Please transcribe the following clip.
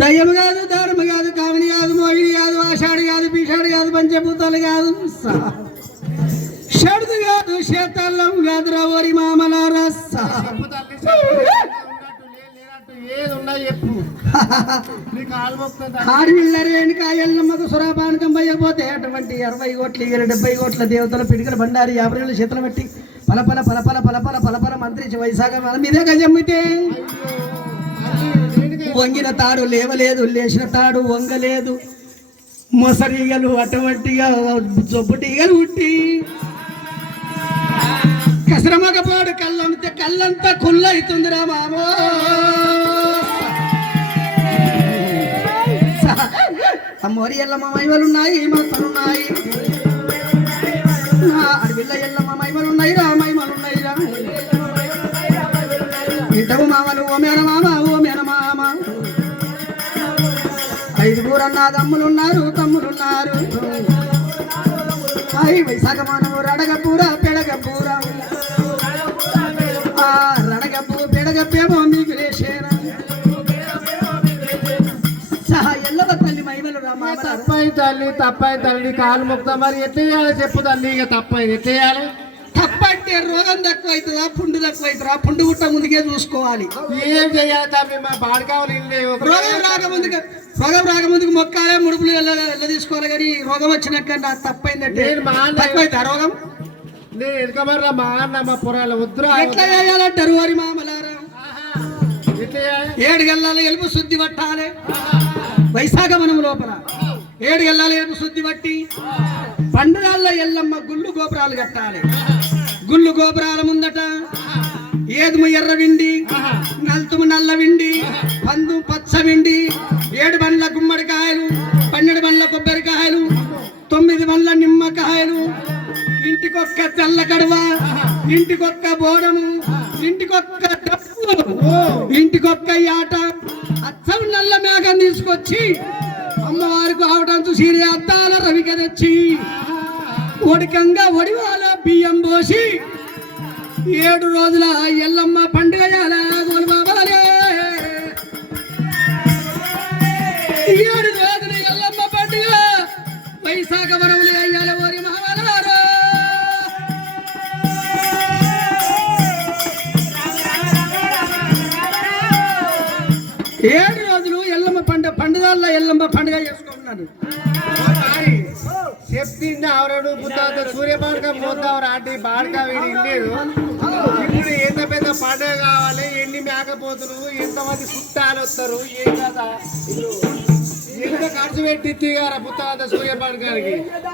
దయ్యం కాదు దారుమ కాదు కామిని కాదు మోగిని కాదు ఆషాడు కాదు పీషాడు కాదు పంచభూతాలు కాదు. షడుదు కాదు శేతల్లం కాదు రవరి మామల రస్స చెప్పు తల్లి చెప్పు. ఉన్నట్టు లే- లేనట్టు ఏది ఉన్నా చెప్పు. నీకు ఆల్మొక్తా ఆడవిళ్ళ రేణుక ఎల్లమ్మకు సురాపానకం పోయకపోతే అటువంటి అరవై కోట్ల ఇరవై డెబ్బై కోట్ల దేవతల పిడికల బండారి యాభై ఏళ్ళ చేతులు పెట్టి పలపల పలపల పలపల పలపల మంత్రించి వైశాఖ మన మీదే గజమ్మితే వంగిన తాడు లేవలేదు లేచిన తాడు వంగలేదు. మొసరీగలు అటువంటిగా జొబ్బుటీగలు ఉట్టి. కసరమగపాడు కళ్ళంతే కళ్ళంతా కుళ్ళైతుందిరా మామో. అమ్మోరి ఎల్లమ్మ మైమలున్నాయి మాతలున్నాయి నా అడవిల్ల ఎల్లమ్మ మైమలున్నాయి రా మైమలున్నాయి రా ఇంటవు మామలు ఓ మేర మామ ఓ నా తమ్ములున్నారు తమ్ములున్నారు అయి వైశాఖ మానవు రడగపూర పెడగపూర. ఆ పెడగపేమో మీకు లేచేనా సహా తల్లి తప్పై తల్లి తప్పై తల్లి కాలు ముక్త మరి ఎట్లా చేయాలి చెప్పు తల్లి ఇక తప్పై ఎట్లా చేయాలి? తప్పంటే రోగం తక్కువ అవుతుందా పుండు తక్కువ అవుతుందా పుండు గుట్ట ముందుకే చూసుకోవాలి. ఏం చేయాలి మా బాడకావులు రోగం రాకముందుకు రోగం రాకముందుకు మొక్కాలే ముడుపులు వెళ్ళ తీసుకోవాలి కానీ రోగం వచ్చినాక నాకు తప్పైందంటే నేను మా అన్న- తక్కువ అవుతా రోగం? నేను ఎనకమర్రా మా అన్న మా పురాలు వద్దురా. ఎట్లా చేయాలంటారు వారి మామలారా? ఏడు గల్లాల ఎలుపు శుద్ధి పట్టాలి. వైశాఖ మనము లోపల. ఏడు గల్లాల ఎలుపు శుద్ధి పట్టి. పండుగల్లో ఎల్లమ్మ గుళ్ళు గోపురాలు కట్టాలి. గుళ్ళు గోపురాల ముందట ఏదుము ఎర్ర విండి నల్తుము నల్ల విండి పందు పచ్చ విండి ఏడు బండ్ల గుమ్మడికాయలు పన్నెండు బండ్ల కొబ్బరికాయలు తొమ్మిది బండ్ల నిమ్మకాయలు ఇంటికొక్క తెల్ల కడువ ఇంటికొక్క బోడము ఇంటికొక్క డప్పు ఇంటికొక్క ఆట అచ్చం నల్ల మేఘం తీసుకొచ్చి అమ్మవారికి ఆవటంతో చూసి అద్దాల రవిక తెచ్చి ఒడికంగా ఒడివా బియ్యం పోసి ఏడు రోజుల ఎల్లమ్మ పండుగ చేయాలా గోలు బాబాలే. ఏడు రోజుల ఎల్లమ్మ పండుగ వైశాఖ వరములు అయ్యాలి ఓరి మహారాజు ఏడు రోజులు ఎల్లమ్మ పండుగ పండుగల్లో ఎల్లమ్మ పండుగ చేసుకుంటున్నాను చెప్పిండు ఆవరడు బుద్ధాంత సూర్యపాడకం పోతావు రాటి బాడక వీడి ఇల్లేదు ఇప్పుడు ఎంత పెద్ద పండుగ కావాలి ఎన్ని మేకపోతులు ఎంతమంది చుట్టాలు వస్తారు ఏం కదా ఎంత ఖర్చు పెట్టి తీగారా బుద్ధాంత సూర్యపాడకానికి